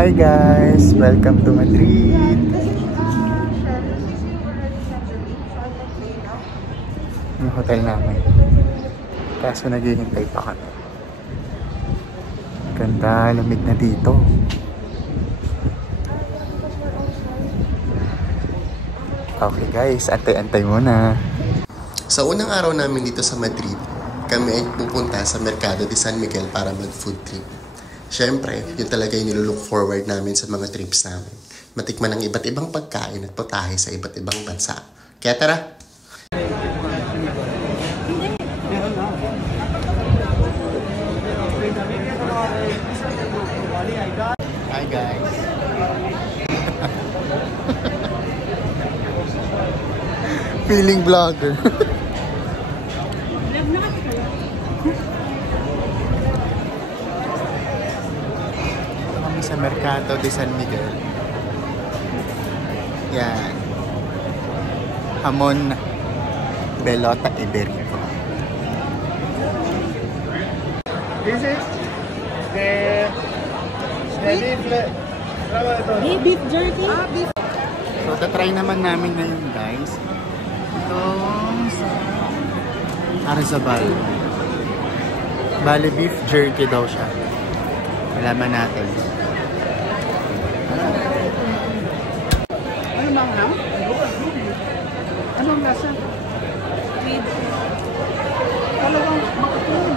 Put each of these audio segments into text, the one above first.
Hi guys! Welcome to Madrid! Yung hotel namin. Kaso naghihintay pa kami. Ganda, lamig na dito. Okay guys, antay-antay muna. Sa unang araw namin dito sa Madrid, kami ay pupunta sa Mercado de San Miguel para mag-food trip. Siyempre, yun talaga yung nilulook forward namin sa mga trips namin. Matikman ang iba't ibang pagkain at putahe sa iba't ibang bansa. Kaya tara! Hi guys! Feeling vlogger. Kami sa Mercado de San Miguel. Yan. Hamon Belota Iberico. This is beef jerky. Beef. So, tatry naman namin ngayon guys. Itong Arzabal. Bali beef jerky daw siya. Alaman natin. Ano bang ham? Anong lasa? With talagang makapun.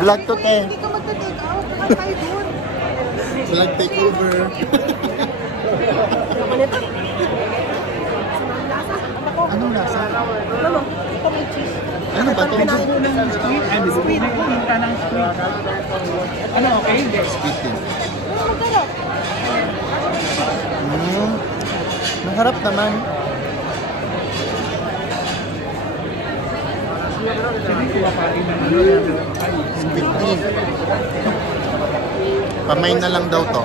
Vlog to te. Hindi ka magta-take out. Patay doon. Vlog takeover. Anong lasa? Ano? Ito may cheese. Ano ba ito? Squid. Squid. Pinta ng squid. Ano okay? Squid din. Ano magkarap? Maharap naman. Squid din. Pamay na lang daw to.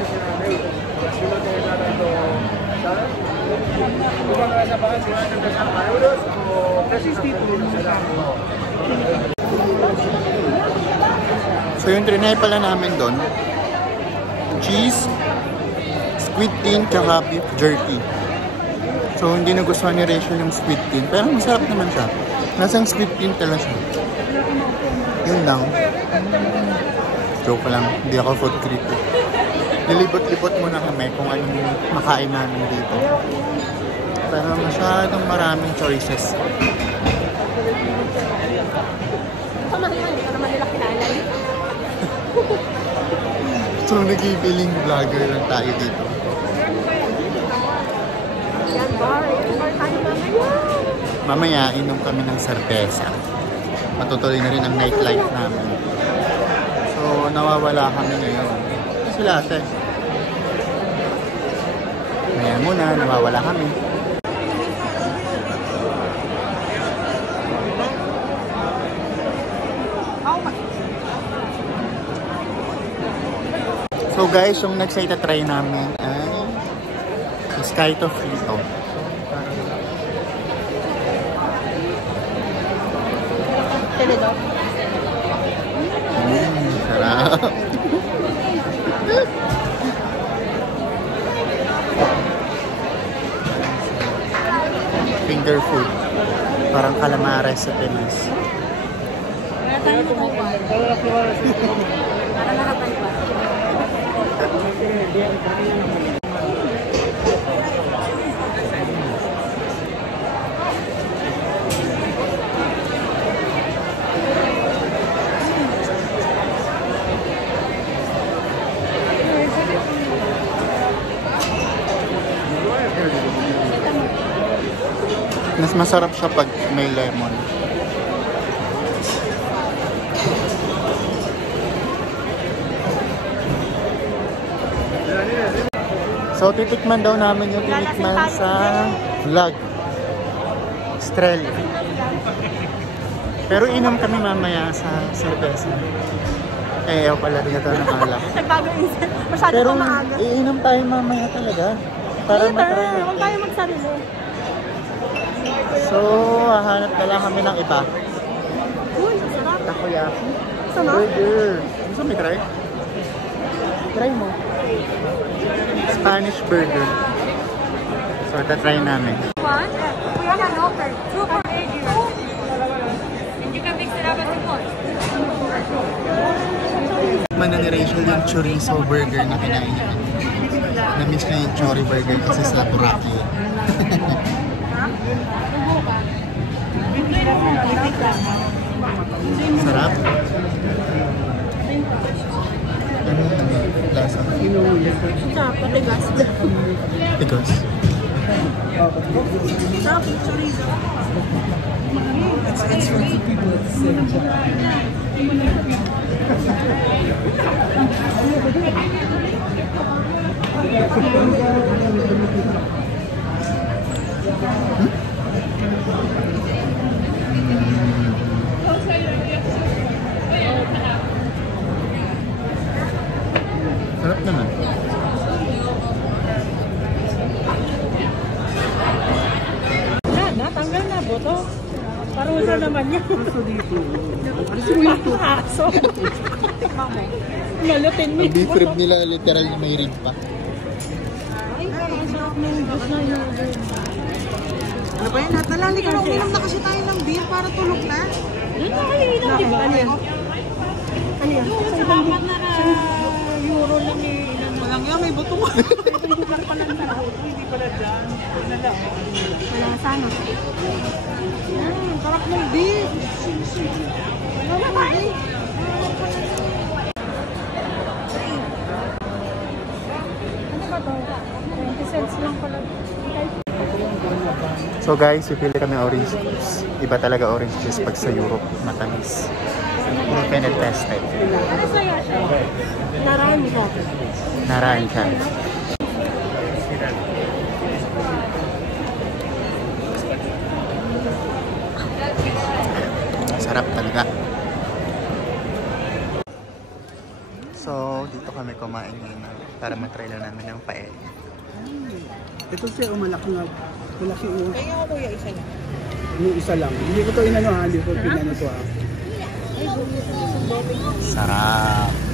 So yung trinay pala namin doon, cheese, squid tin, tsaka beef jerky. So hindi nagustuhan ni Rachel yung squid tin, pero masarap naman siya. Nasang squid tin talaga siya. Yun lang. Joke lang, hindi ako food critic. Nilibot-libot muna kami kung anong makain namin dito. Pero masyadong maraming choices. So nag-i-feeling vlogger lang tayo dito. Mamaya inom kami ng cerveza. Matutuloy na rin ang nightlife namin. So nawawala kami ngayon. Sila ate. Maya muna, nawawala kami. So guys, yung next ay try namin ay Skyto Frito. Sarap. Finger food. Parang calamares sa Pinas. Mas masarap siya pag may lemon. So, titikman daw namin yung tinikman sa vlog. Australia. Pero inom kami mamaya sa cerveza. Eh, ako pala rin ito nakalak. Pero iinom tayo mamaya talaga. Para matry natin. Huwag tayo magsarili. So, hahanap na lang kami ng iba. Uy, sarap. Takoyaki. Sama? Burger. Gusto mo try? Try mo. Spanish burger. So, try namin. One, we have an offer. 2 for 8 euros. And you can mix it up as you want. Mana ni Rachel yung chorizo burger na kinain niya. Na-miss niya yung chori burger kasi sa Boracay. Sarap. Lasa. Sarap, patigas. Tigas. Sarap, chorizo. Sarap naman. Natanggal na boto. Parusa naman yan. Aso dito. Aso dito. Aso. Tikman mo. Nalutin mo. Ang beef rib nila literal na may rib pa. Ay, ang sarap ng juice na yun. Ano ba yan? Nalali ka nung uminom na kasi tayo ng beer para tulog na. Doon na kayo inom, di ba? Ano yan? Ano yan? Sa dapat na euro lang eh. Walang yan, may buto mo. Hindi pala dyan. Wala lang. Wala sana. Sarap ng beer. Wala ba eh? Ano ba to? 20 cents lang pala. So guys, pipili kami orange juice. Iba talaga orange juice pag sa Europe, matamis. Puro pinetested. Ano saya siya? Naranja. Naranja. Sarap talaga. So, dito kami kumain ngayon para matry lang namin ng paella. Ito siya, malaki nga. Malaki yun. Kaya ako kuya, isa lang. Yung isa lang. Hindi ko to inano ha. Hindi ko pinano to ha. Sarap.